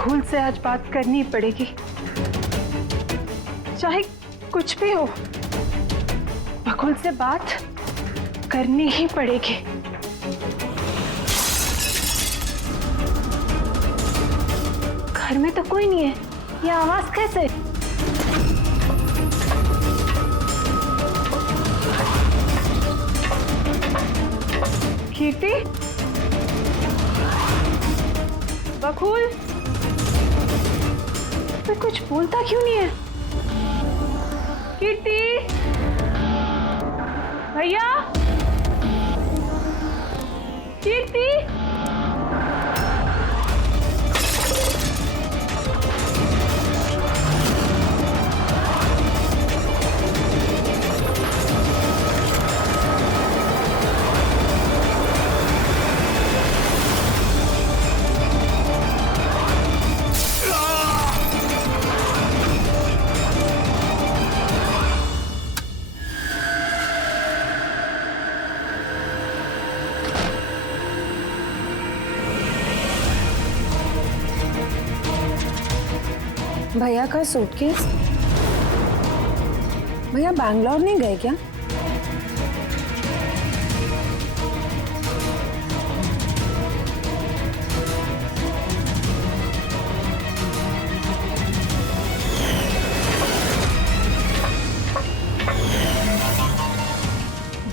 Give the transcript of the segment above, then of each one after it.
बकुल से आज बात करनी पड़ेगी, चाहे कुछ भी हो। बकुल से बात करनी ही पड़ेगी। घर में तो कोई नहीं है, ये आवाज कैसे? कीर्ति, बकुल, तो कुछ बोलता क्यों नहीं है? कीर्ति, भैया, कीर्ति, भैया का सूटकेस? भैया बैंगलोर नहीं गए क्या?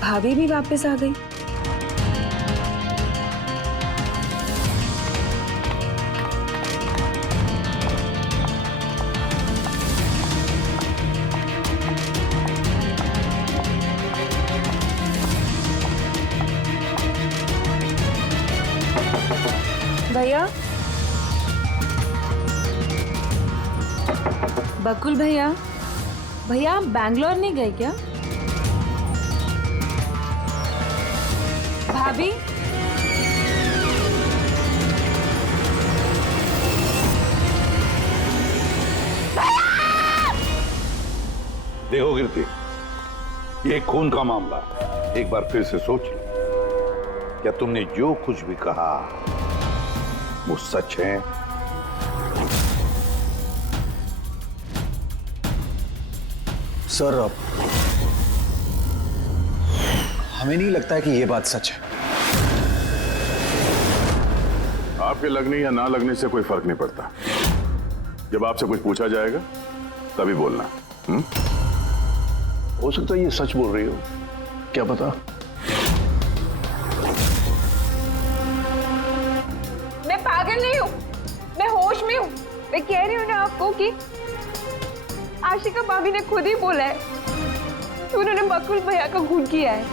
भाभी भी वापस आ गई। भैया, बकुल भैया, भैया आप बैंगलोर नहीं गए क्या? भाभी, देखो कीर्ति, ये खून का मामला है। एक बार फिर से सोच लो, क्या तुमने जो कुछ भी कहा वो सच है? सर, हमें नहीं लगता है कि ये बात सच है। आपके लगने या ना लगने से कोई फर्क नहीं पड़ता। जब आपसे कुछ पूछा जाएगा तभी बोलना। हो सकता है ये सच बोल रही हो, क्या पता। मैं पागल नहीं हूँ, मैं होश में हूँ। मैं कह रही हूँ ना आपको कि आशिका भाभी ने खुद ही बोला है कि उन्होंने बकुल भैया का खून किया है।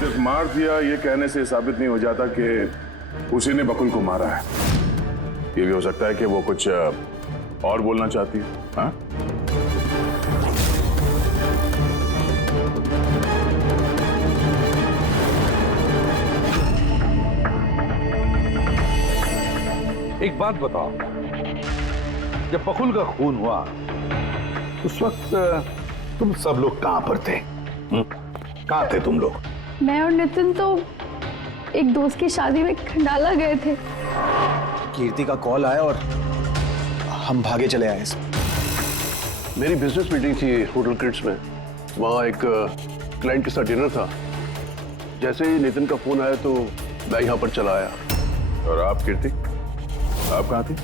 सिर्फ मार दिया ये कहने से साबित नहीं हो जाता कि उसी ने बकुल को मारा है। ये भी हो सकता है कि वो कुछ और बोलना चाहती है। हाँ? एक बात बताओ, जब बकुल का खून हुआ उस वक्त तुम सब लोग कहां पर थे? कहां थे तुम लोग? मैं और नितिन तो एक दोस्त की शादी में खंडाला गए थे। कीर्ति का कॉल आया और हम भागे चले आए। मेरी बिजनेस मीटिंग थी होटल क्रिट्स में, वहाँ एक क्लाइंट के साथ डिनर था। जैसे ही नितिन का फोन आया तो मैं यहाँ पर चला आया। और आप कीर्ति, आप कहाँ थी?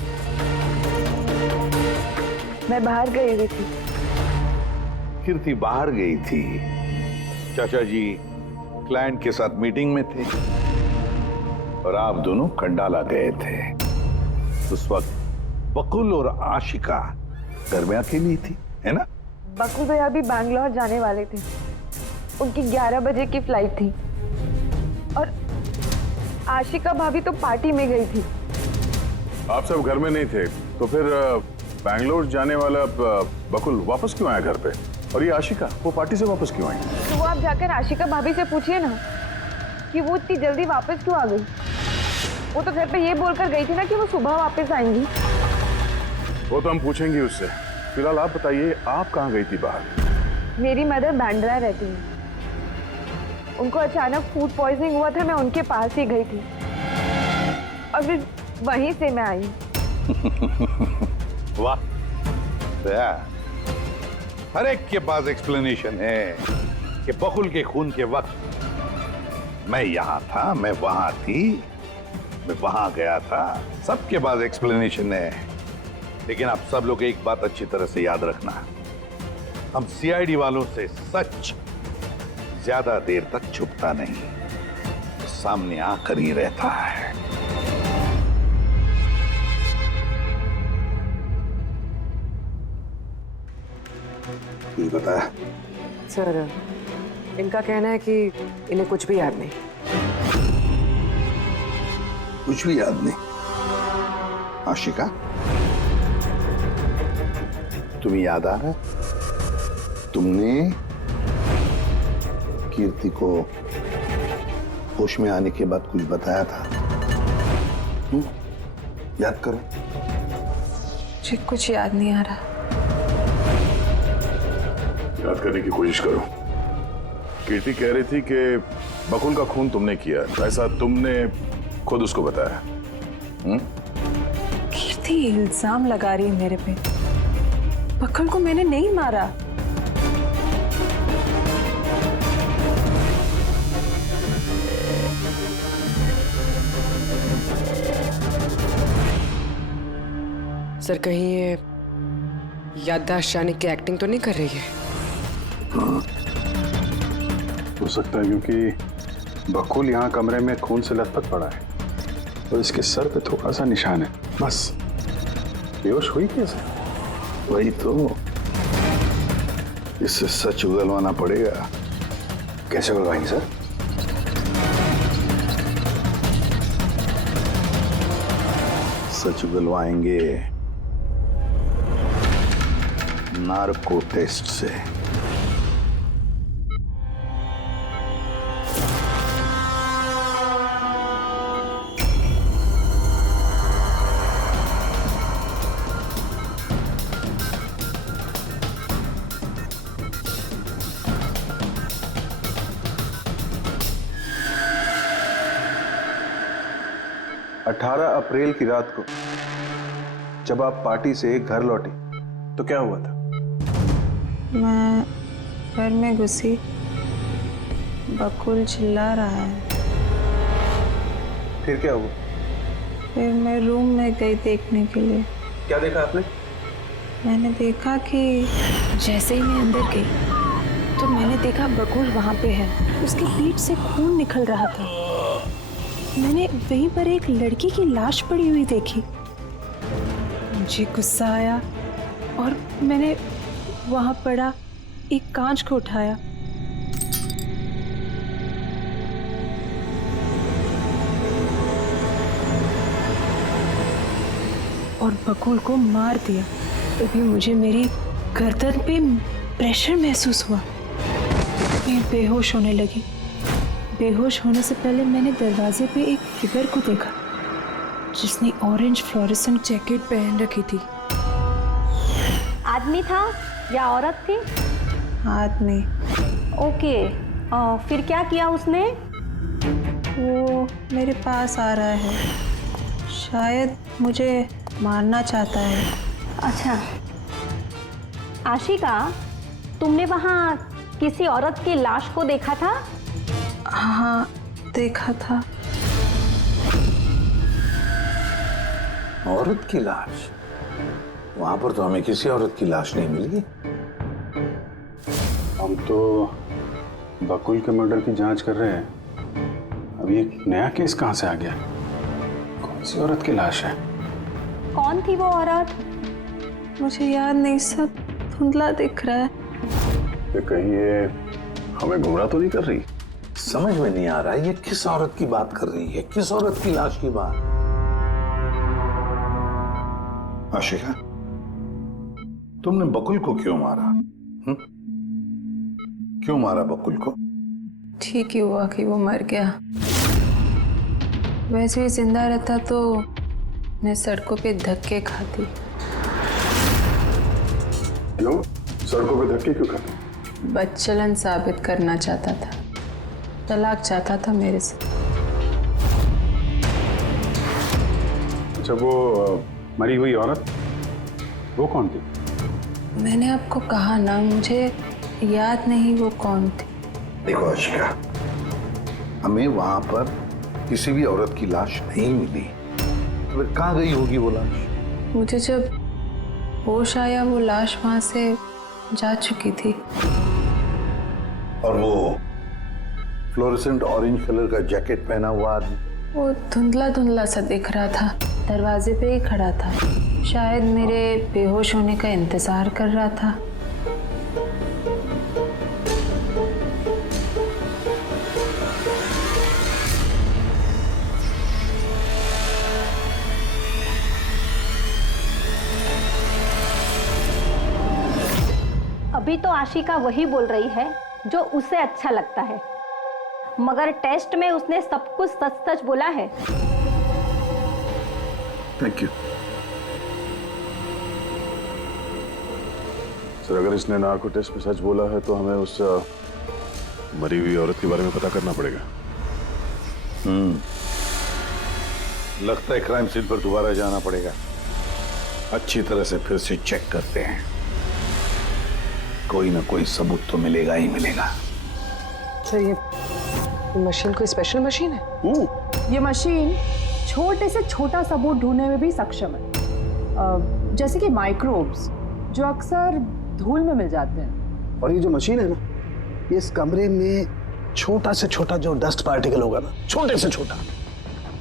मैं बाहर गई हुई थी। कीर्ति बाहर गई थी, चाचा जी क्लाइंट के साथ मीटिंग में थे और आप दोनों खंडाला गए थे। उस वक्त बकुल और आशिका घर में अकेली थी, है ना? बकुल भैया भी बैंगलोर जाने वाले थे। उनकी 11 बजे की फ्लाइट थी और आशिका भाभी तो पार्टी में गई थी। आप सब घर में नहीं थे तो फिर बैंगलोर जाने वाला बकुल वापस क्यों आया घर पे? और ये आशिका, वो पार्टी से वापस क्यों आई? तो वो आप जाकर आशिका भाभी से पूछिए ना कि वो इतनी जल्दी वापस क्यों आ गई। वो तो घर पे ये बोलकर गई थी ना कि वो सुबह वापस आएंगी। वो तो हम पूछेंगे उससे। फिलहाल आप बताइए, आप कहाँ गई थी बाहर? मेरी मदर बैंड्रा रहती है। उनको अचानक फूड पॉइजनिंग हुआ था, मैं उनके पास ही गई थी। और फिर वहीं से मैं आई। वाह, दया। हर एक के पास एक्सप्लेनेशन है कि बकुल के खून के वक्त मैं यहां था, मैं वहां थी, मैं वहां गया था। सबके पास एक्सप्लेनेशन है, लेकिन आप सब लोग एक बात अच्छी तरह से याद रखना, हम सीआईडी वालों से सच ज्यादा देर तक छुपता नहीं, सामने आकर ही रहता है। कुछ बताया? सर, इनका कहना है कि इन्हें कुछ भी याद नहीं। कुछ भी याद नहीं? आशिका, तुम्हें याद आ रहा है तुमने कीर्ति को होश में आने के बाद कुछ बताया था? याद करो। मुझे कुछ याद नहीं आ रहा। याद करने की कोशिश करो। कीर्ति कह रही थी कि बकुल का खून तुमने किया, ऐसा तुमने खुद उसको बताया। कीर्ति इल्जाम लगा रही है मेरे पे। बकुल को मैंने नहीं मारा। सर, कहीं ये याददाश्त जाने की एक्टिंग तो नहीं कर रही है? हो सकता है, क्योंकि बकुल यहाँ कमरे में खून से लथपथ पड़ा है और इसके सर पे थोड़ा सा निशान है, बस। बेहोश हुई कैसे? वही तो, इससे सच उगलवाना पड़ेगा। कैसे उगलवाएंगे सर? सच उगलवाएंगे नार्को टेस्ट से। अप्रैल की रात को जब आप पार्टी से घर लौटी तो क्या हुआ था? मैं घर में घुसी, बकुल चिल्ला रहा है। फिर क्या हुआ? फिर मैं रूम में गई देखने के लिए। क्या देखा आपने? मैंने देखा कि जैसे ही मैं अंदर गई तो मैंने देखा बकुल वहाँ पे है। उसके पीठ से खून निकल रहा था। मैंने वहीं पर एक लड़की की लाश पड़ी हुई देखी। मुझे गुस्सा आया और मैंने वहां पड़ा एक कांच को उठाया। और बकुल को मार दिया। तभी मुझे मेरी गर्दन पे प्रेशर महसूस हुआ। मैं बेहोश होने लगी। बेहोश होने से पहले मैंने दरवाजे पे एक फिगर को देखा जिसने ऑरेंज फ्लोरेसेंट जैकेट पहन रखी थी। आदमी था या औरत थी? आदमी। ओके, फिर क्या किया उसने? वो मेरे पास आ रहा है, शायद मुझे मारना चाहता है। अच्छा आशिका, तुमने वहाँ किसी औरत की लाश को देखा था? हाँ, देखा था। औरत की लाश? वहां पर तो हमें किसी औरत की लाश नहीं मिली। हम तो बकुल के मर्डर की जांच कर रहे हैं। अब ये नया केस कहां से आ गया? कौन सी औरत की लाश है? कौन थी वो औरत? मुझे याद नहीं, सब धुंधला दिख रहा है। कि कहीं ये हमें गुमराह तो नहीं कर रही? समझ में नहीं आ रहा है ये किस औरत की बात कर रही है, किस औरत की लाश की बात। आशिका, तुमने बकुल को क्यों मारा? क्यों मारा बकुल को? ठीक ही हुआ कि वो मर गया। वैसे ही जिंदा रहता तो मैं सड़कों पे धक्के खाती। क्यों? सड़कों पे धक्के क्यों खाते? बदचलन साबित करना चाहता था, तलाक चाहता था मेरे से। अच्छा, वो मरी हुई औरत वो कौन थी? मैंने आपको कहा ना, मुझे याद नहीं वो कौन थी। देखो आशिका, हमें वहां पर किसी भी औरत की लाश नहीं मिली, तो फिर कहाँ गई होगी वो लाश? मुझे जब होश आया वो लाश वहां से जा चुकी थी। और वो फ्लोरेसेंट ऑरेंज कलर का जैकेट पहना हुआ आदमी? वो धुंधला धुंधला सा दिख रहा था, दरवाजे पे ही खड़ा था, शायद मेरे बेहोश होने का इंतजार कर रहा था। अभी तो आशिका वही बोल रही है जो उसे अच्छा लगता है, मगर टेस्ट में उसने सब कुछ सच सच बोला है। Thank you sir. अगर इसने नार्को टेस्ट में सच बोला है तो हमें उस मरी हुई औरत के बारे में पता करना पड़ेगा। लगता है क्राइम सीन पर दोबारा जाना पड़ेगा। अच्छी तरह से फिर से चेक करते हैं, कोई ना कोई सबूत तो मिलेगा ही मिलेगा। सर ये मशीन कोई स्पेशल मशीन है? ये मशीन छोटे से छोटा सबूत ढूंढने में भी सक्षम है, जैसे कि माइक्रोब्स जो अक्सर धूल में मिल जाते हैं। और ये जो मशीन है ना, ये इस कमरे में छोटा से छोटा जो डस्ट पार्टिकल होगा ना, छोटे से छोटा,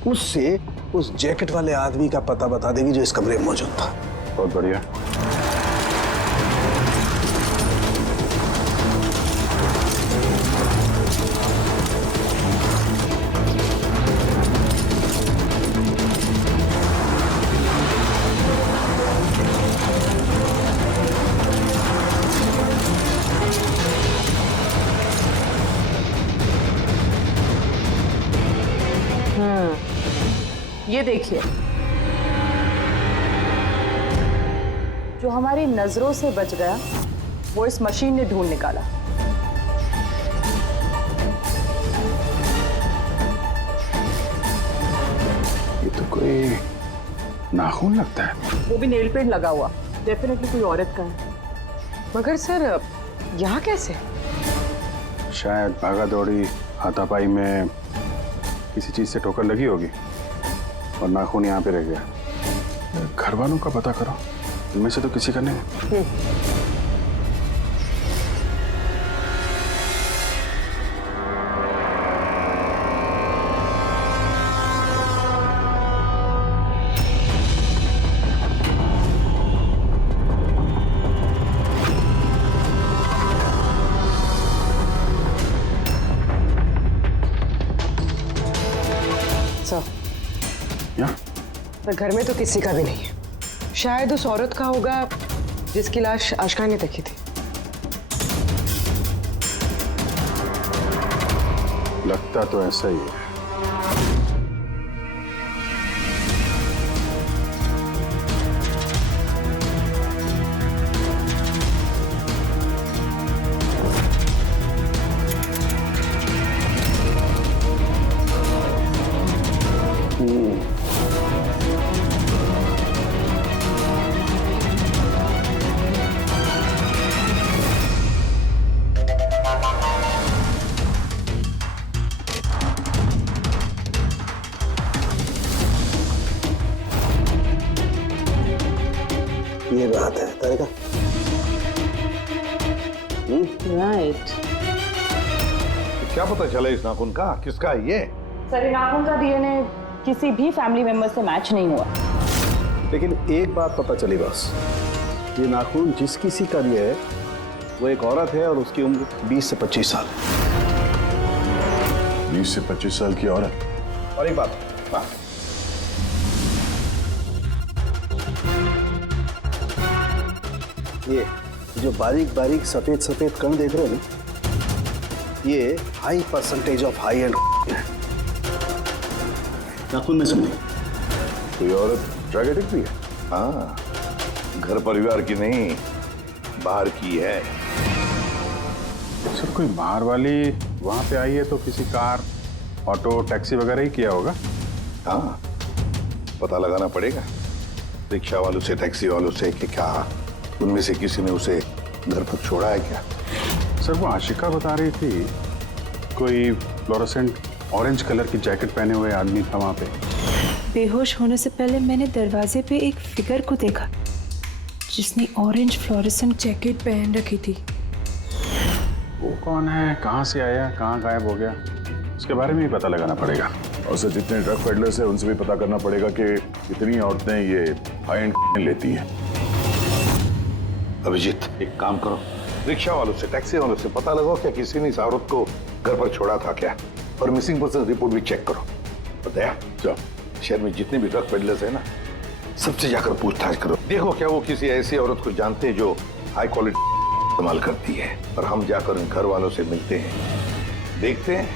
उससे उस जैकेट वाले आदमी का पता बता देगी जो इस कमरे में मौजूद था। बहुत बढ़िया। ये देखिए, जो हमारी नजरों से बच गया वो इस मशीन ने ढूंढ निकाला। ये तो कोई नाखून लगता है। वो भी नेल पेंट लगा हुआ, डेफिनेटली कोई औरत का है। मगर सर यहाँ कैसे? शायद भागा दौड़ी हाथापाई में किसी चीज से ठोकर लगी होगी और नाखून यहाँ पे रह गया। घर वालों का पता करो, इनमें से तो किसी का नहीं। पर घर में तो किसी का भी नहीं है। शायद उस औरत का होगा जिसकी लाश आशिका ने देखी थी। लगता तो ऐसा ही है। ये बात है तरीका। राइट। क्या पता चला इस नाखून का किसका है ये? सर, नाखून का डीएनए किसी भी फैमिली मेंबर से मैच नहीं हुआ। लेकिन एक बात पता चली बस, ये नाखून जिस किसी का भी है वो एक औरत है और उसकी उम्र 20 से 25 साल है। 20 से 25 साल की औरत। और एक बात, ये जो बारीक बारीक सफेद सफेद कण देख रहे हो ना, ये high percentage of high and है। नाखून में सुनिए, कोई औरत ड्रग एडिक्ट भी है? हाँ, घर परिवार की नहीं, बाहर की है। सर कोई बाहर वाली वहां पे आई है तो किसी कार, ऑटो, टैक्सी वगैरह ही किया होगा। हाँ, पता लगाना पड़ेगा रिक्शा वालों से, टैक्सी वालों से, कि क्या उनमें से किसी ने उसे घर पर छोड़ा है क्या। सर वो आशिका बता रही थी कोई फ्लोरोसेंट ऑरेंज कलर की जैकेट पहने हुए आदमी था वहां पे। बेहोश होने से पहले मैंने दरवाजे पे एक फिगर को देखा जिसने ऑरेंज फ्लोरेसेंट जैकेट पहन रखी थी। वो कौन है, कहाँ से आया, कहाँ गायब हो गया, उसके बारे में भी पता लगाना पड़ेगा। और सर जितने ड्रग पेडलर्स हैं उनसे भी पता करना पड़ेगा कि कितनी औरतें ये हाई एंड लेती हैं। अभिजीत एक काम करो, रिक्शा वालों से, टैक्सी वालों से पता लगाओ क्या किसी ने इस औरत को घर पर छोड़ा था क्या, और मिसिंग पर्सन रिपोर्ट भी चेक करो। बताया जाओ, शहर में जितने भी ड्रग पेडलर्स हैं ना, सबसे जाकर पूछताछ करो। देखो क्या वो किसी ऐसी औरत को जानते हैं जो हाई क्वालिटी इस्तेमाल करती है, और हम जाकर उन घर वालों से मिलते हैं, देखते हैं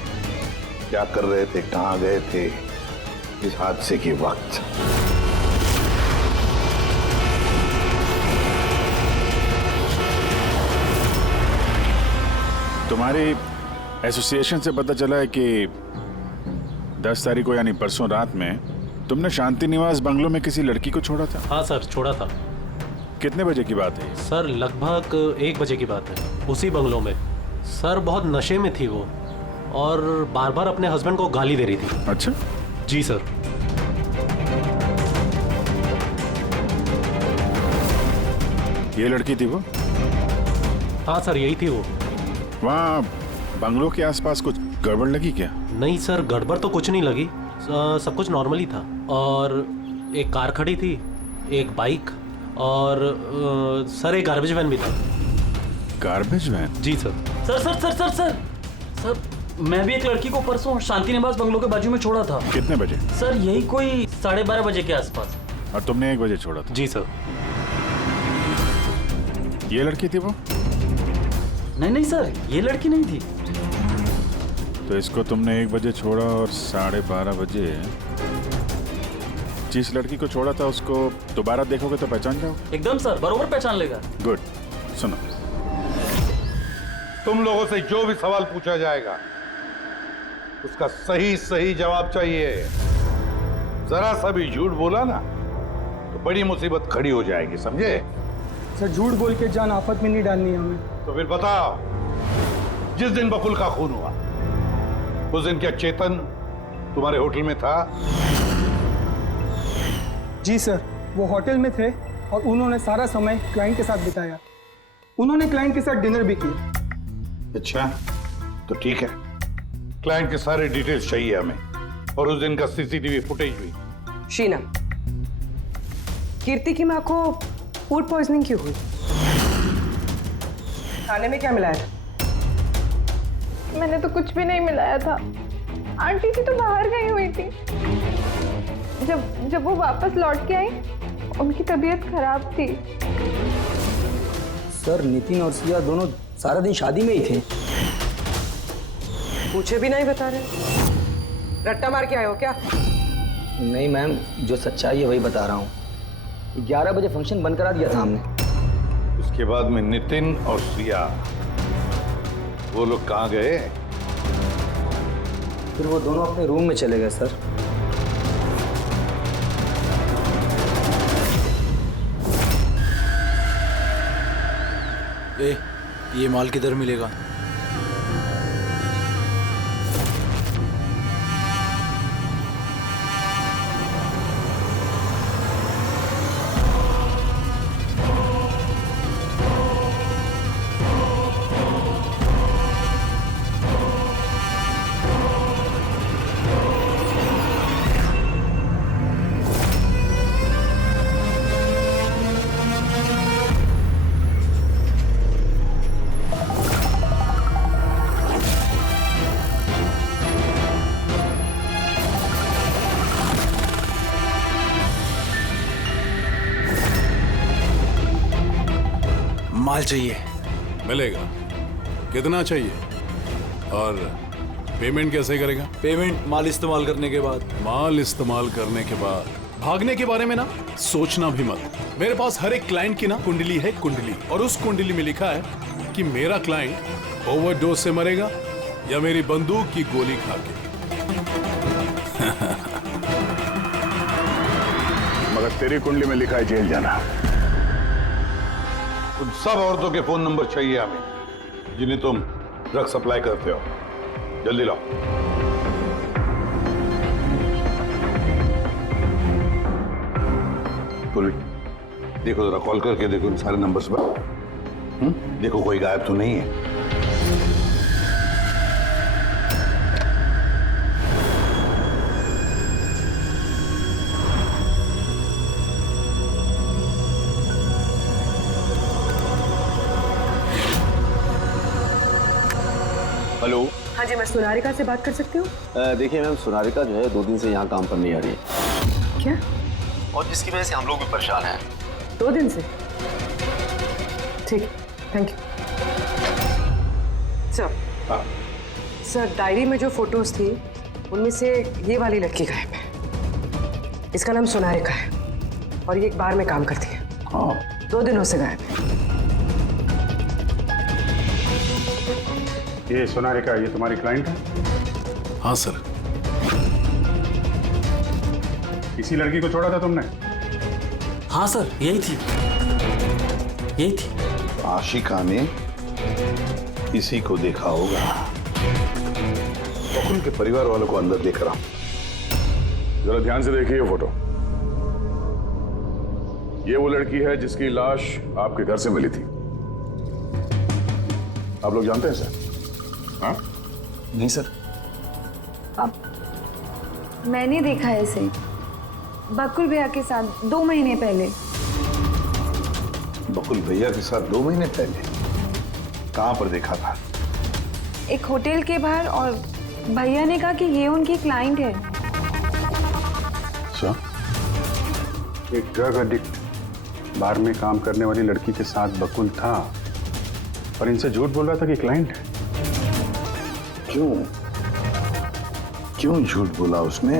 क्या कर रहे थे, कहाँ गए थे इस हादसे के वक्त। तुम्हारी एसोसिएशन से पता चला है कि 10 तारीख को यानी परसों रात में तुमने शांति निवास बंगलों में किसी लड़की को छोड़ा था। हाँ सर, छोड़ा था। कितने बजे की बात है? सर लगभग 1 बजे की बात है, उसी बंगलों में। सर बहुत नशे में थी वो, और बार बार अपने हस्बैंड को गाली दे रही थी। अच्छा जी सर। ये लड़की थी वो? हाँ सर, यही थी वो। वहाँ बंगलों के आसपास कुछ गड़बड़ लगी क्या? नहीं सर, गड़बड़ तो कुछ नहीं लगी, सब कुछ नॉर्मल ही था। और एक कार खड़ी थी, एक बाइक, और सर एक गार्बेज वैन भी था। Garbage van? जी sir. Sir sir sir sir sir sir मैं भी एक लड़की को परसों शांति निवास बंगलों के बाजू में छोड़ा था। कितने बजे? सर यही कोई 12:30 बजे के आसपास। और तुमने 1 बजे छोड़ा था? जी सर। ये लड़की थी वो? नहीं नहीं सर, ये लड़की नहीं थी। तो इसको तुमने 1 बजे छोड़ा और 12:30 बजे जिस लड़की को छोड़ा था उसको दोबारा देखोगे तो पहचान जाओ? एकदम सर, बरोबर पहचान लेगा। गुड। सुनो, तुम लोगों से जो भी सवाल पूछा जाएगा उसका सही सही जवाब चाहिए। जरा सा भी झूठ बोला ना तो बड़ी मुसीबत खड़ी हो जाएगी, समझे? सर झूठ बोल के जान आफत में नहीं डालनी हमें। तो फिर बताओ, जिस दिन बकुल का खून हुआ उस दिन क्या चेतन तुम्हारे होटल में था? जी सर, वो होटल में थे और उन्होंने सारा समय क्लाइंट के साथ बिताया। उन्होंने क्लाइंट के साथ डिनर भी किया। अच्छा, तो ठीक है, क्लाइंट के सारे डिटेल्स चाहिए हमें, और उस दिन का सीसीटीवी फुटेज भी। शीना, कीर्ति की माँ को फूड पॉइजनिंग क्यों हुई? खाने में क्या मिलाया था? मैंने तो कुछ भी नहीं मिलाया था। आंटी जी तो बाहर गई हुई थी। जब वो वापस लौट के आई उनकी तबीयत खराब थी। सर नितिन और सिया दोनों सारा दिन शादी में ही थे। पूछे भी नहीं बता रहे। रट्टा मार के आए हो क्या? नहीं मैम, जो सच्चाई है वही बता रहा हूँ। 11 बजे फंक्शन बंद करा दिया था हमने। उसके बाद में नितिन और सिया वो लोग कहाँ गए? फिर वो दोनों अपने रूम में चले गए सर। ये माल किधर मिलेगा? माल चाहिए। मिलेगा। कितना चाहिए और पेमेंट कैसे करेगा? पेमेंट माल इस्तेमाल करने के बाद। माल इस्तेमाल करने के बाद? भागने के बारे में ना सोचना भी मत। मेरे पास हर एक क्लाइंट की ना कुंडली है, कुंडली, और उस कुंडली में लिखा है कि मेरा क्लाइंट ओवरडोज से मरेगा या मेरी बंदूक की गोली खा के। तेरी कुंडली में लिखा है जेल जाना। उन सब औरतों के फोन नंबर चाहिए हमें जिन्हें तुम ड्रग सप्लाई करते हो। जल्दी लाओ। पूर्वी, देखो जरा कॉल करके देखो इन सारे नंबर्स पर। देखो कोई गायब तो नहीं है। हेलो। हाँ जी, मैं सोनारिका से बात कर सकती हूँ? देखिए मैम, सोनारिका जो है 2 दिन से यहाँ काम पर नहीं आ रही है। क्या? और जिसकी वजह से हम लोग भी परेशान हैं। 2 दिन से? ठीक, thank you. Sir, sir diary में जो फोटोज थी उनमें से ये वाली लड़की गायब है। इसका नाम सोनारिका है और ये एक बार में काम करती है। 2 दिनों से गायब है। ये सोनारिका, ये तुम्हारी क्लाइंट है? हाँ सर। इसी लड़की को छोड़ा था तुमने? हाँ सर, यही थी, यही थी। आशिका ने इसी को देखा होगा। बकुल के परिवार वालों को अंदर देख रहा हूं। जरा ध्यान से देखिए ये फोटो। ये वो लड़की है जिसकी लाश आपके घर से मिली थी। आप लोग जानते हैं सर? हाँ? नहीं सर। अब मैंने देखा है इसे बकुल भैया के साथ 2 महीने पहले। बकुल भैया के साथ 2 महीने पहले? कहां पर देखा था? एक होटल के बाहर, और भैया ने कहा कि ये उनकी क्लाइंट है। अच्छा, एक ड्रग एडिक्ट बार में काम करने वाली लड़की के साथ बकुल था और इनसे झूठ बोल रहा था कि क्लाइंट है। क्यों झूठ बोला उसने?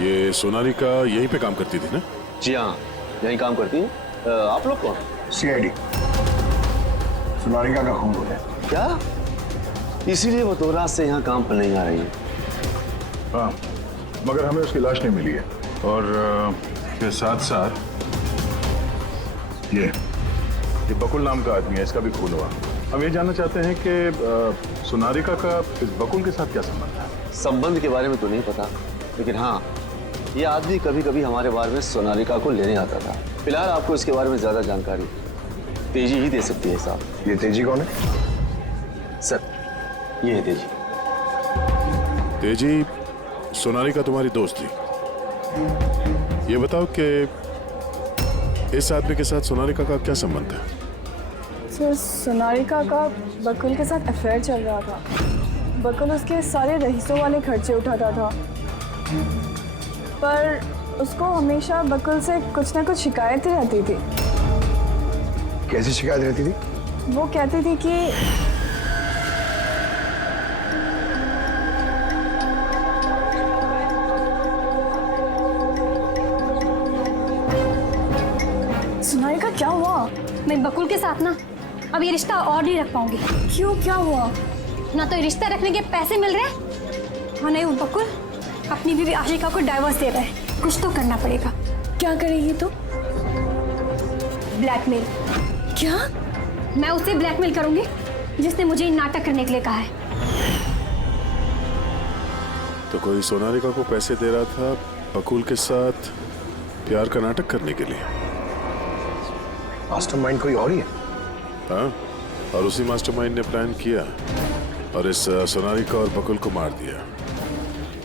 ये सोनालिका यहीं पे काम करती थी ना? जी हाँ, यहीं काम करती है। आप लोग कौन? सीआईडी। सोनारिका का खून हो गया। क्या? इसीलिए वो 2 रात से यहाँ काम पर नहीं आ रही है। हाँ, मगर हमें उसकी लाश नहीं मिली है। और इसके साथ साथ ये बकुल नाम का आदमी है, इसका भी खून हुआ। हम ये जानना चाहते हैं कि सोनारिका का इस बकुल के साथ क्या संबंध है? संबंध के बारे में तो नहीं पता, लेकिन हाँ, ये आदमी कभी कभी हमारे बारे में सोनारिका को लेने आता था। फिलहाल आपको इसके बारे में ज्यादा जानकारी तेजी ही दे सकती है साहब। ये तेजी कौन है? सर, ये है तेजी। तेजी, सोनालिका तुम्हारी दोस्त थी। ये बताओ कि इस आदमी के साथ सोनालिका का क्या संबंध है? सर, सोनालिका का बकुल के साथ अफेयर चल रहा था। बकुल उसके सारे रईसों वाले खर्चे उठाता था, पर उसको हमेशा बकुल से कुछ ना कुछ शिकायतें रहती थी। कैसी शिकायत रहती थी? वो कहती थी कि सोनालिका, क्या हुआ? मैं बकुल के साथ ना अब ये रिश्ता और नहीं रख पाऊंगी। क्यों, क्या हुआ? ना तो ये रिश्ता रखने के पैसे मिल रहे हैं और नहीं वो बकुल अपनी बीवी आशिका को डाइवोर्स दे रहा है। कुछ तो करना पड़ेगा। क्या करेगी तो? ब्लैकमेल। क्या? मैं उससे ब्लैकमेल करूंगी जिसने मुझे ये नाटक करने के लिए कहा है। तो कोई सोनालिका को पैसे दे रहा था बकुल के साथ प्यार का नाटक करने के लिए। मास्टरमाइंड कोई और ही है? हाँ, और उसी मास्टरमाइंड ने प्लान किया और इस सोनालिका और बकुल को मार दिया।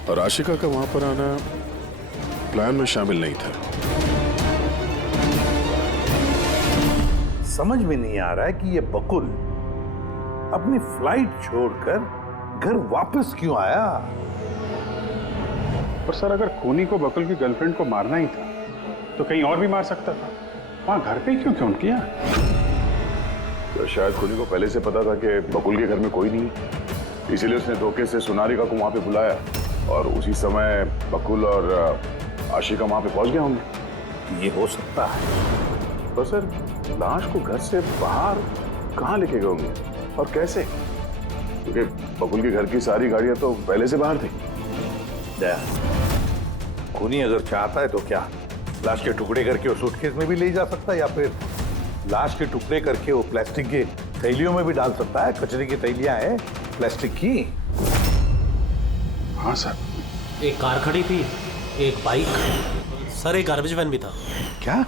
और आशिका का वहां पर आना प्लान में शामिल नहीं था। समझ में नहीं आ रहा है कि ये बकुल अपनी फ्लाइट छोड़कर घर वापस क्यों आया। और सर, अगर खूनी को बकुल की गर्लफ्रेंड को मारना ही था तो कहीं और भी मार सकता था। वहाँ घर पे क्यों फोन किया? तो शायद खुदी को पहले से पता था कि बकुल के घर में कोई नहीं, इसीलिए उसने धोखे से सोनारिका को वहां पे बुलाया और उसी समय बकुल और आशिका वहां पे पहुंच गए होंगे। ये हो सकता है। तो सर लाश को घर से बाहर कहाँ लेके गए होंगे और कैसे? क्योंकि बकुल के घर की सारी गाड़ियां तो पहले से बाहर थी। दया, खूनी अगर चाहता है तो क्या लाश के टुकड़े करके वो सूटकेस में भी ले जा सकता है, या फिर लाश के टुकड़े करके वो प्लास्टिक के थैलियों में भी डाल सकता है। कचरे की थैलियां हैं प्लास्टिक की। हाँ सर। एक कार खड़ी थी, एक बाइक, सर एक गार्बेज वैन भी था। क्या?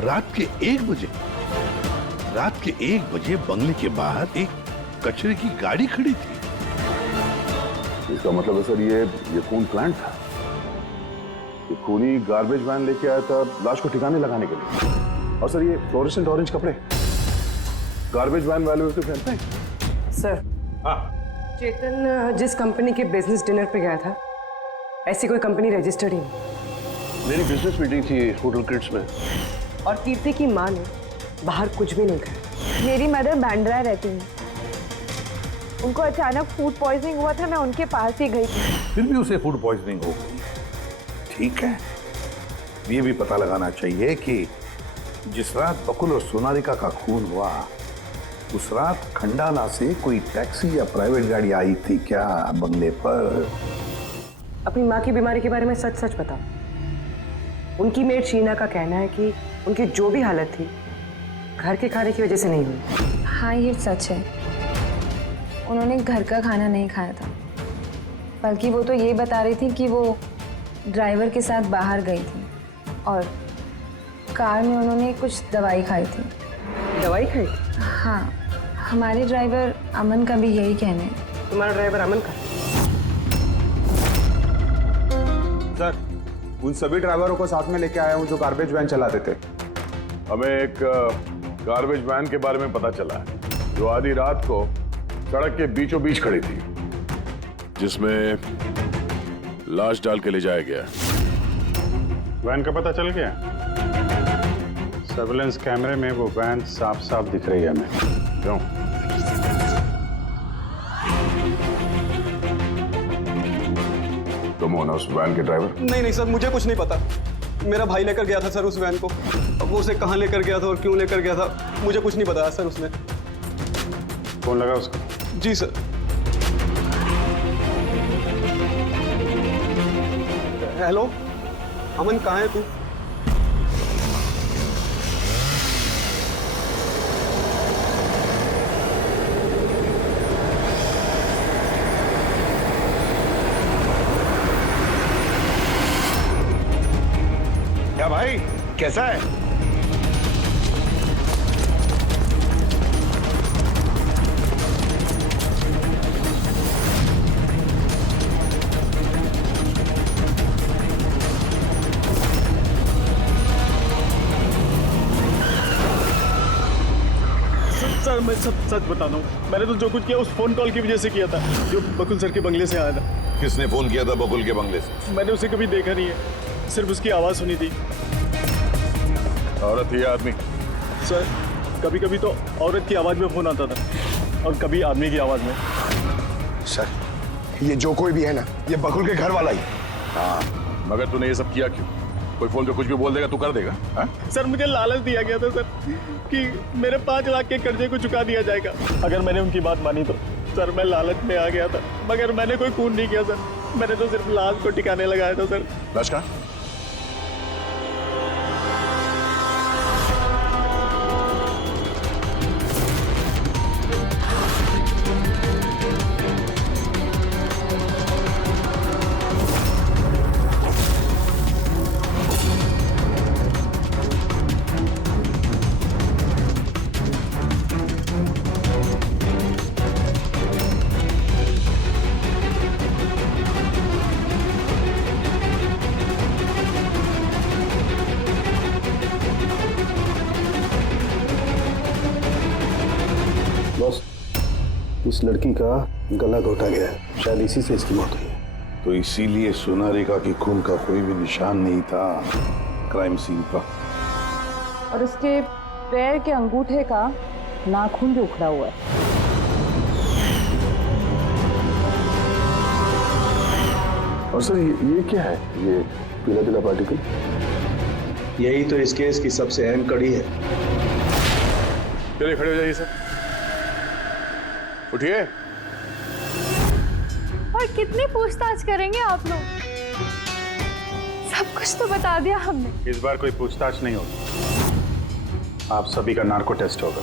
रात के 1 बजे? रात के 1 बजे बंगले के बाहर एक कचरे की गाड़ी खड़ी थी? इसका मतलब है सर ये खून प्लांट था। ये खूनी गार्बेज वैन लेके आया था लाश को ठिकाने लगाने के लिए। और सर ये फ्लोरेसेंट ऑरेंज कपड़े गार्बेज वैन वाले उसके पहनते हैं। सर चेतन जिस कंपनी के बिजनेस डिनर पे गया था, ऐसी कोई कंपनी रजिस्टर्ड ही नहीं। मेरी बिजनेस मीटिंग थी होटल किड्स में। और कीर्ति की माँ ने बाहर कुछ भी नहीं खाया। मेरी मदर बांद्रा रहती है, उनको अचानक फूड पॉइजनिंग हुआ था, मैं उनके पास ही गई थी। फिर भी उसे फूड पॉइजनिंग हो गई। ठीक है, ये भी पता लगाना चाहिए कि जिस रात बकुल और सोनारिका का खून हुआ, उस रात खंडाला से कोई टैक्सी या प्राइवेट गाड़ी आई थी क्या बंगले पर? अपनी माँ की बीमारी के बारे में सच सच बताओ। उनकी मेड शीना का कहना है कि उनकी जो भी हालत थी घर के खाने की वजह से नहीं हुई। हाँ, ये सच है। उन्होंने घर का खाना नहीं खाया था, बल्कि वो तो ये बता रही थी कि वो ड्राइवर के साथ बाहर गई थी और कार में उन्होंने कुछ दवाई खाई थी। दवाई खाई? हाँ, हमारे ड्राइवर अमन का भी यही कहना है। तुम्हारा ड्राइवर अमन का? सर, उन सभी ड्राइवरों को साथ में लेके आया हूँ जो गार्बेज वैन चलाते थे। हमें एक गार्बेज वैन के बारे में पता चला है जो आधी रात को सड़क के बीचों बीच खड़ी थी, जिसमें लाश डाल के ले जाया गया। वैन का पता चल गया? सर्विलेंस कैमरे में वो वैन साफ साफ दिख रही है हमें। क्यों? तुम हो ना उस वैन के ड्राइवर? नहीं सर, मुझे कुछ नहीं पता। मेरा भाई लेकर गया था सर उस वैन को। अब वो उसे कहाँ लेकर गया था और क्यों लेकर गया था मुझे कुछ नहीं बताया सर उसने। फोन लगा उसको? जी सर। हेलो अमन, कहाँ है तू? क्या भाई, कैसा है? सर मैं सब सच बता रहा हूँ। मैंने तो जो कुछ किया उस फोन कॉल की वजह से किया था जो बकुल सर के बंगले से आया था। किसने फोन किया था बकुल के बंगले से? मैंने उसे कभी देखा नहीं है, सिर्फ उसकी आवाज़ सुनी थी। औरत ही आदमी? सर कभी कभी तो औरत की आवाज़ में फोन आता था और कभी आदमी की आवाज़ में। सर ये जो कोई भी है ना, ये बकुल के घर वाला ही। हाँ, मगर तूने ये सब किया क्यों? कोई फोन पे कुछ भी बोल देगा तू कर देगा? हा? सर मुझे लालच दिया गया था सर कि मेरे 5 लाख के कर्जे को चुका दिया जाएगा अगर मैंने उनकी बात मानी तो। सर मैं लालच में आ गया था, मगर मैंने कोई खून नहीं किया सर। मैंने तो सिर्फ लाश को ठिकाने लगाया था सर। लाश कहाँ? बस इस लड़की का गला घोटा गया है, शायद इसी से इसकी मौत हुई है। तो इसीलिए सोनारिका की खून का कोई भी निशान नहीं था क्राइम सीन पर। और उसके पैर के अंगूठे का नाखून भी उखड़ा हुआ है। और सर ये क्या है, ये पीला पीला पार्टिकल? यही तो इस केस की सबसे अहम कड़ी है। चलिए खड़े हो जाइए सर, उठिए। और कितनी पूछताछ करेंगे आप लोग? सब कुछ तो बता दिया हमने। इस बार कोई पूछताछ नहीं होगी, आप सभी का नार्को टेस्ट होगा।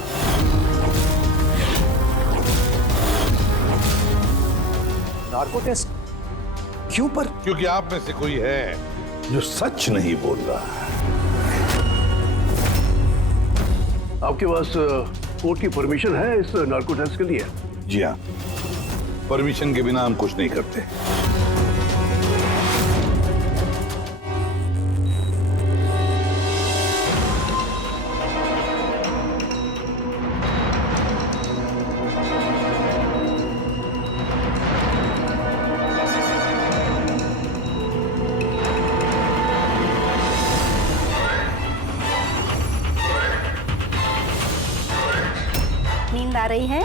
नार्को टेस्ट क्यों पर? क्योंकि आप में से कोई है जो सच नहीं बोल रहा। आपके पास कोर्ट की परमिशन है इस नार्को टेस्ट के लिए? जी हाँ, परमिशन के बिना हम कुछ नहीं करते। नींद आ रही है?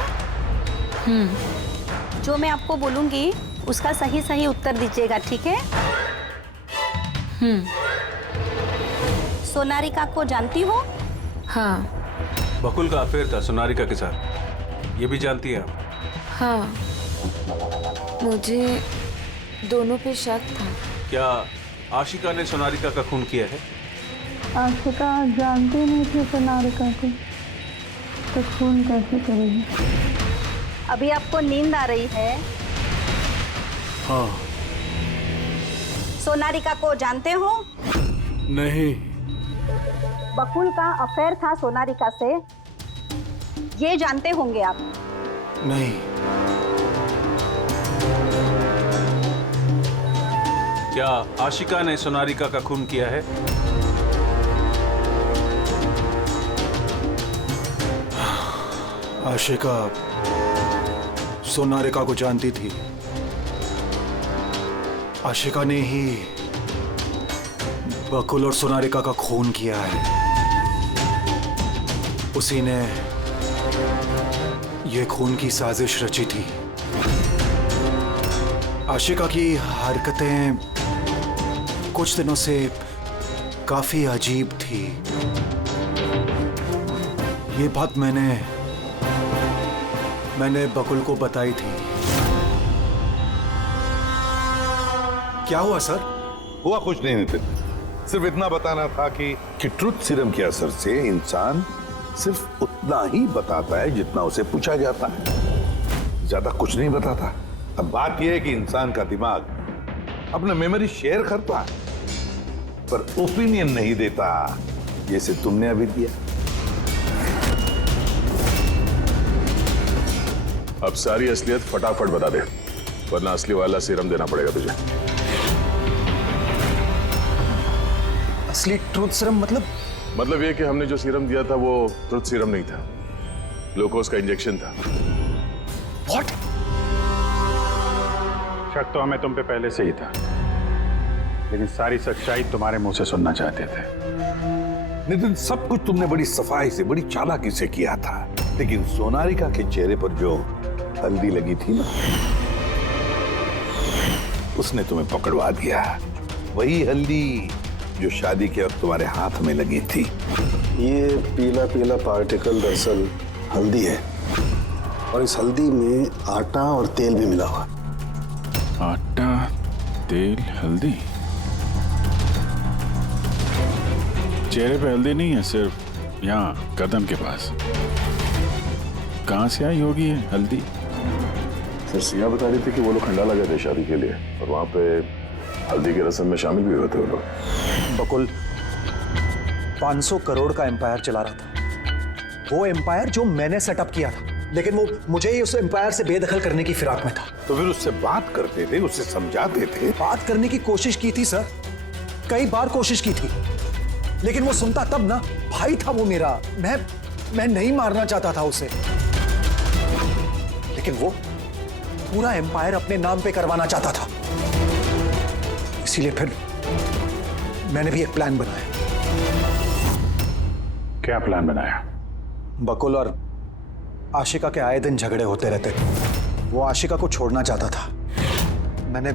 जो मैं आपको बोलूंगी उसका सही सही उत्तर दीजिएगा, ठीक है? सोनारिका को जानती हो? हाँ। बकुल का अफेयर था सोनारिका के साथ, ये भी जानती है आप? हाँ, मुझे दोनों पे शक था। क्या आशिका ने सोनारिका का खून किया है? आशिका जानती नहीं थी सोनारिका को, तो खून कैसे करेगी? अभी आपको नींद आ रही है? हाँ। सोनारिका को जानते हो? नहीं। बकुल का अफेयर था सोनारिका से, ये जानते होंगे आप? नहीं। क्या आशिका ने सोनारिका का खून किया है? आशिका सोनारिका को जानती थी। आशिका ने ही बकुल और सोनारिका का खून किया है। उसी ने ये खून की साजिश रची थी। आशिका की हरकतें कुछ दिनों से काफी अजीब थी। ये बात मैंने बकुल को बताई थी। क्या हुआ सर? हुआ कुछ नहीं नितिन, सिर्फ इतना बताना था कि ट्रुथ सीरम के असर से इंसान सिर्फ उतना ही बताता है जितना उसे पूछा जाता है, ज्यादा कुछ नहीं बताता। अब बात यह है कि इंसान का दिमाग अपना मेमोरी शेयर करता है पर ओपिनियन नहीं देता, जैसे तुमने अभी दिया। अब सारी असलियत फटाफट बता दे, वरना असली वाला सीरम देना पड़ेगा तुझे। असली ट्रूथ सीरम मतलब ये कि हमने जो सीरम दिया था वो ट्रूथ सीरम नहीं था, ग्लूकोज का इंजेक्शन था। What? शक तो हमें तुम पे पहले से ही था, लेकिन सारी सच्चाई तुम्हारे मुंह से सुनना चाहते थे। नितिन, सब कुछ तुमने बड़ी सफाई से, बड़ी चालाकी से किया था, लेकिन सोनारिका के चेहरे पर जो हल्दी लगी थी ना, उसने तुम्हें पकड़वा दिया। वही हल्दी जो शादी के वक्त तुम्हारे हाथ में लगी थी। ये पीला पीला पार्टिकल दरअसल हल्दी है, और इस हल्दी में आटा और तेल भी मिला हुआ। आटा, तेल, हल्दी। चेहरे पे हल्दी नहीं है, सिर्फ यहाँ कदम के पास। कहाँ से आई होगी ये हल्दी? सर सिया बता रही थी कि वो लोग खंडाला गए थे शादी के लिए, और वहां पे हल्दी की रस्म में शामिल भी हुए थे वो लोग। बकुल 500 करोड़ का एम्पायर चला रहा था, वो एम्पायर जो मैंने सेटअप किया था, लेकिन वो मुझे ही उस एम्पायर से बेदखल करने की फिराक में था। तो फिर उससे बात करते थे, उससे समझाते थे। बात करने की कोशिश की थी सर, कई बार कोशिश की थी, लेकिन वो सुनता तब ना। भाई था वो मेरा, मैं नहीं मारना चाहता था उसे, लेकिन वो पूरा एम्पायर अपने नाम पे करवाना चाहता था। इसीलिए फिर मैंने भी एक प्लान बनाया। क्या प्लान बनाया? बकुल और आशिका के आए दिन झगड़े होते रहते थे। वो आशिका को छोड़ना चाहता था। मैंने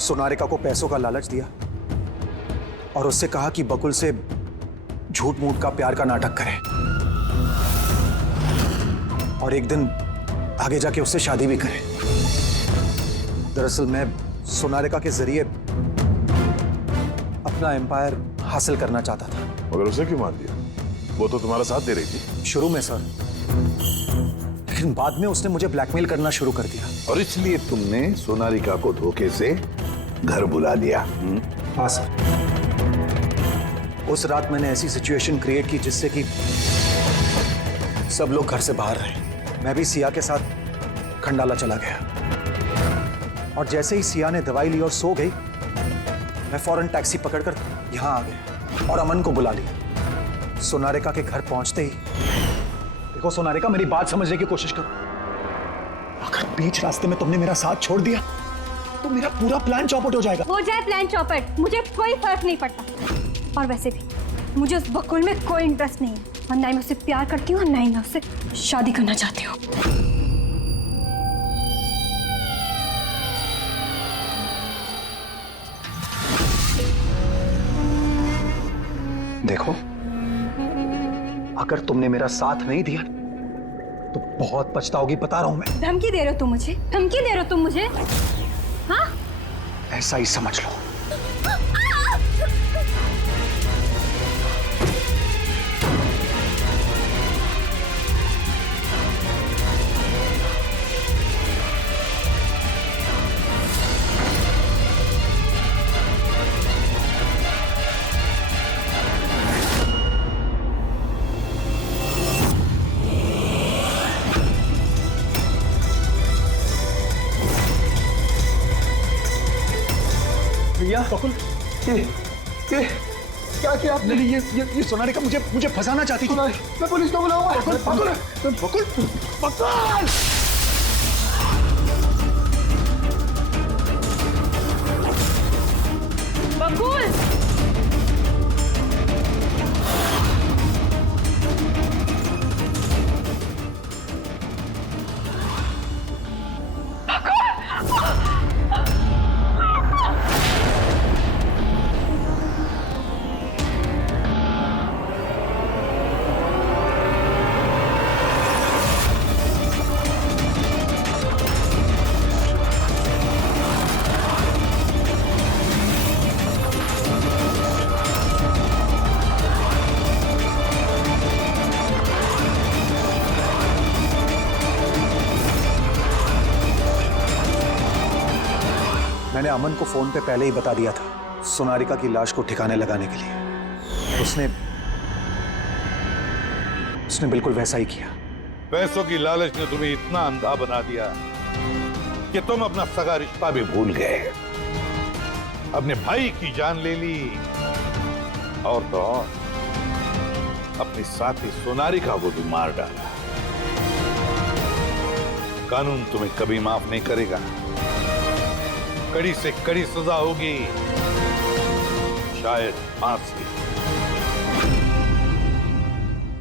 सोनारिका को पैसों का लालच दिया और उससे कहा कि बकुल से झूठ मूठ का प्यार का नाटक करे और एक दिन आगे जाके उससे शादी भी करे। दरअसल मैं सोनारिका के जरिए अपना एम्पायर हासिल करना चाहता था। मगर उसे क्यों मान दिया? वो तो तुम्हारा साथ दे रही थी। शुरू में सर, लेकिन बाद में उसने मुझे ब्लैकमेल करना शुरू कर दिया। और इसलिए तुमने सोनारिका को धोखे से घर बुला लिया? हाँ सर। उस रात मैंने ऐसी सिचुएशन क्रिएट की जिससे कि सब लोग घर से बाहर रहे। मैं भी सिया के साथ खंडाला चला गया और जैसे ही सिया ने दवाई ली और सो गई, मैं फौरन टैक्सी पकड़कर यहां आ गया और अमन को बुला लिया। सोनारिका के घर पहुंचते ही, देखो सोनारिका, मेरी बात समझने की कोशिश करो। अगर बीच रास्ते में तुमने मेरा साथ छोड़ दिया तो मेरा पूरा प्लान चौपट हो जाएगा। हो जाए प्लान चौपट, मुझे कोई फर्क नहीं पड़ता। और वैसे भी मुझे उस बकुल में कोई इंटरेस्ट नहीं है और ना ही मैं उससे प्यार करती हूँ और ना ही मैं उससे शादी करना चाहती हूँ। देखो, अगर तुमने मेरा साथ नहीं दिया तो बहुत पछताओगी, बता रहा हूं मैं। धमकी दे रहे हो तुम मुझे? धमकी दे रहे हो तुम मुझे? हाँ? ऐसा ही समझ लो। भैया बकुल, ये क्या किया आपने? ये सोनारिका मुझे फंसाना चाहती थी। मैं पुलिस को बुलाऊंगा। बकुल बकुल बकुल बकुल! मैंने अमन को फोन पे पहले ही बता दिया था सोनारिका की लाश को ठिकाने लगाने के लिए। उसने बिल्कुल वैसा ही किया। पैसों की लालच ने तुम्हें इतना अंधा बना दिया कि तुम अपना सगा रिश्ता भी भूल गए, अपने भाई की जान ले ली और तो और अपनी साथी सोनारिका को भी मार डाला। कानून तुम्हें कभी माफ नहीं करेगा। कड़ी से कड़ी सजा होगी, शायद फांसी।